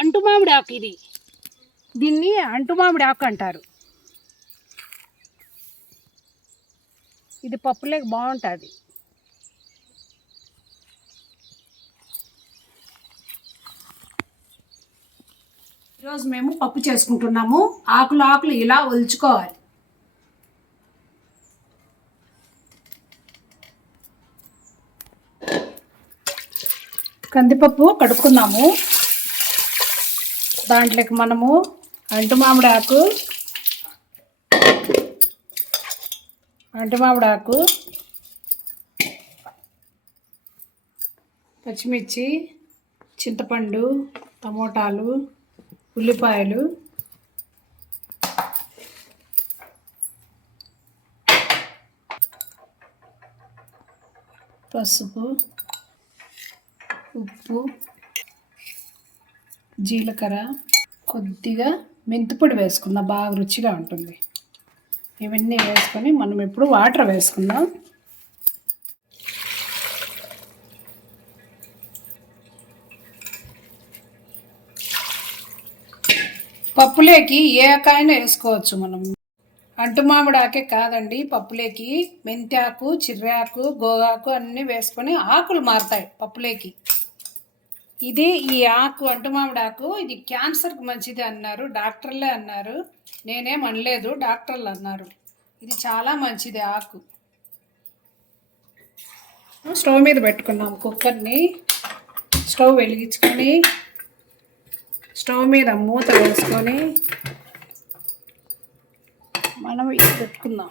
అంటు మామిడి ఆకు ఇది దీన్ని అంటు మామిడి ఆకు అంటారు ఇది పప్పులేక బాగుంటుంది. ఈరోజు మేము పప్పు చేసుకుంటున్నాము. ఆకులు ఆకులు ఇలా ఒలుచుకోవాలి. కందిపప్పు కడుక్కున్నాము. దాంట్లోకి మనము అంటు మామిడి ఆకు అంటు మామిడి ఆకు పచ్చిమిర్చి చింతపండు టమోటాలు ఉల్లిపాయలు పసుపు ఉప్పు జీలకర్ర కొద్దిగా మెంతిపొడి వేసుకుందాం. బాగా రుచిగా ఉంటుంది. ఇవన్నీ వేసుకొని మనం ఇప్పుడు వాటర్ వేసుకుందాం. పప్పులేకి ఏ ఆకాయన వేసుకోవచ్చు మనం. అంటు మామిడాకే కాదండి. పప్పులేకి ఆకు చిర్రాకు గోగాకు అన్నీ వేసుకొని ఆకులు మారుతాయి పప్పులేకి. ఇది ఈ ఆకు అంటుమామిడి ఆకు. ఇది క్యాన్సర్కి మంచిది అన్నారు. డాక్టర్లే అన్నారు. నేనేం అనలేదు. డాక్టర్లు అన్నారు. ఇది చాలా మంచిది ఆకు. స్టవ్ మీద పెట్టుకున్నాం కుక్కర్ని. స్టవ్ వెలిగించుకొని స్టవ్ మీద మూత వేసుకొని మనం ఇది పెట్టుకుందాం.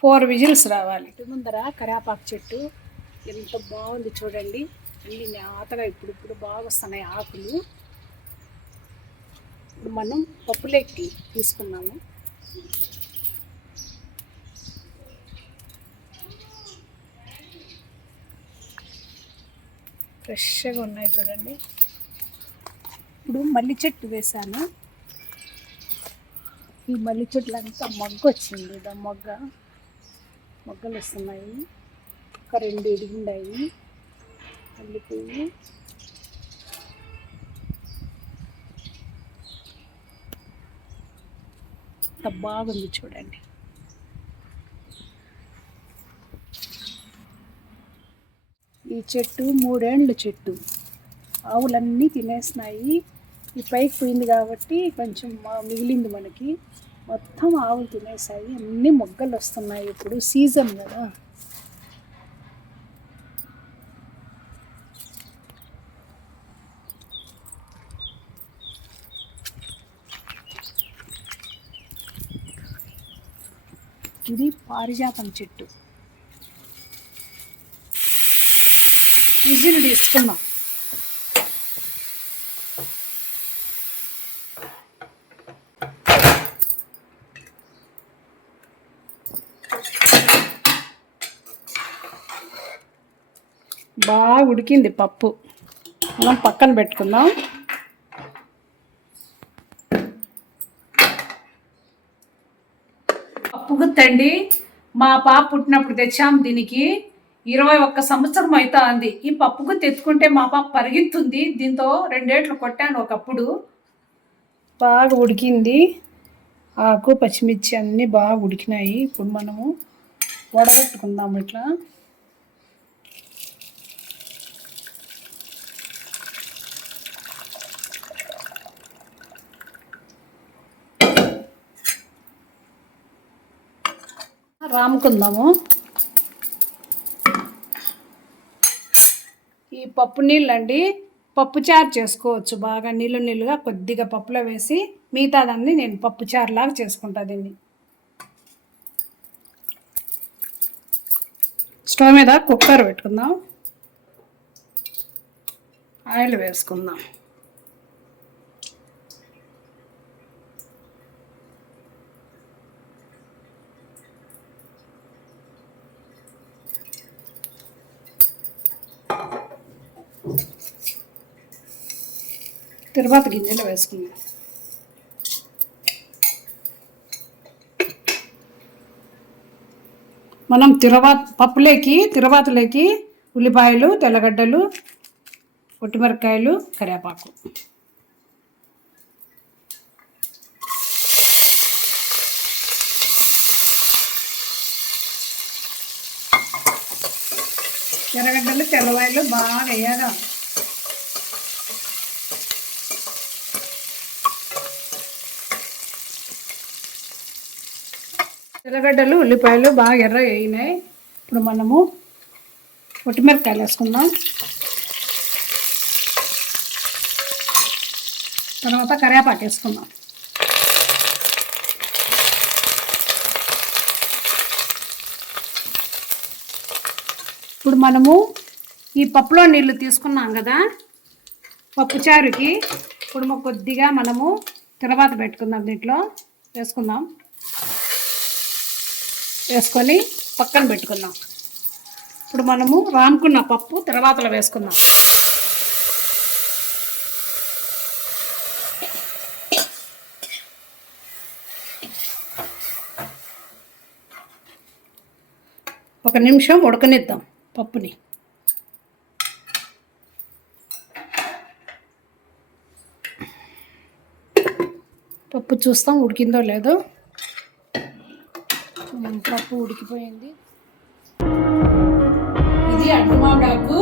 ఫోర్ విజిల్స్ రావాలి. ముందర కరివేపాకు చెట్టు ఎంత బాగుంది చూడండి. అన్ని నేతగా ఇప్పుడు ఇప్పుడు బాగా వస్తున్నాయి ఆకులు. ఇప్పుడు మనం పప్పులేకి తీసుకున్నాము. ఫ్రెష్గా ఉన్నాయి చూడండి. ఇప్పుడు మల్లి చెట్టు వేసాను ఈ మల్లి చెట్లు అంతా మొగ్గ వచ్చింది. మొగ్గ. మొగ్గలు వస్తున్నాయి. ఒక రెండు ఇడిగుండాయి మల్లి బాగుంది చూడండి. ఈ చెట్టు మూడేండ్ల చెట్టు. ఆవులన్నీ తినేసినాయి. ఈ పైకి పోయింది కాబట్టి కొంచెం మా- మిగిలింది మనకి. మొత్తం ఆవులు తినేసాయి. అన్ని మొగ్గలు వస్తున్నాయి ఇప్పుడు. సీజన్ కదా. ఇది పారిజాతం చెట్టు. విజిల్ తీసుకున్నాం బాగా ఉడికింది పప్పు. మనం పక్కన పెట్టుకుందాం. పప్పు గుత్తండి మా పాప పుట్టినప్పుడు తెచ్చాం దీనికి. ఇరవై ఒక్క సంవత్సరం అవుతా ఉంది ఈ పప్పుకు తెచ్చుకుంటే మా పాప పరిగెత్తుంది. దీంతో రెండేట్లు కొట్టాను ఒకప్పుడు. బాగా ఉడికింది. ఆకు పచ్చిమిర్చి అన్నీ బాగా ఉడికినాయి. ఇప్పుడు మనము వడగట్టుకుందాం ఇట్లా. రాముకుందాము. ఈ పప్పు నీళ్ళండి పప్పు చారు చేసుకోవచ్చు. బాగా నీళ్ళు నీళ్ళుగా కొద్దిగా పప్పులో వేసి మిగతాదాన్ని నేను పప్పు చారులాగా చేసుకుంటా దీన్ని. స్టవ్ మీద కుక్కర్ పెట్టుకుందాం. ఆయిల్ వేసుకుందాం. తర్వాత గింజలు వేసుకుందాం. మనం తిరువాత పప్పులేకి తిరువాతలోకి ఉల్లిపాయలు తెల్లగడ్డలు కొట్టిమిరకాయలు కరివేపాకు. ఎర్రగడ్డలు తెల్లవాయలు బాగా వేయాలి. తెల్లగడ్డలు ఉల్లిపాయలు బాగా ఎర్ర వేయినాయి ఇప్పుడు మనము ఒట్టిమిరపకాయలు వేసుకుందాం. తర్వాత కరివేపాకు వేసుకుందాం. ఇప్పుడు మనము ఈ పప్పులో నీళ్ళు తీసుకున్నాం కదా పప్పుచారుకి ఇప్పుడు కొద్దిగా మనము తర్వాత పెట్టుకుందాం దీంట్లో. వేసుకుందాం. వేసుకొని పక్కన పెట్టుకుందాం. ఇప్పుడు మనము రానుకున్న పప్పు తర్వాతలో వేసుకుందాం. ఒక నిమిషం ఉడకనిద్దాం. పప్పుని. పప్పు చూస్తాం ఉడికిందో లేదో. పప్పు ఉడికిపోయింది. ఇది అడ్డు మా పప్పు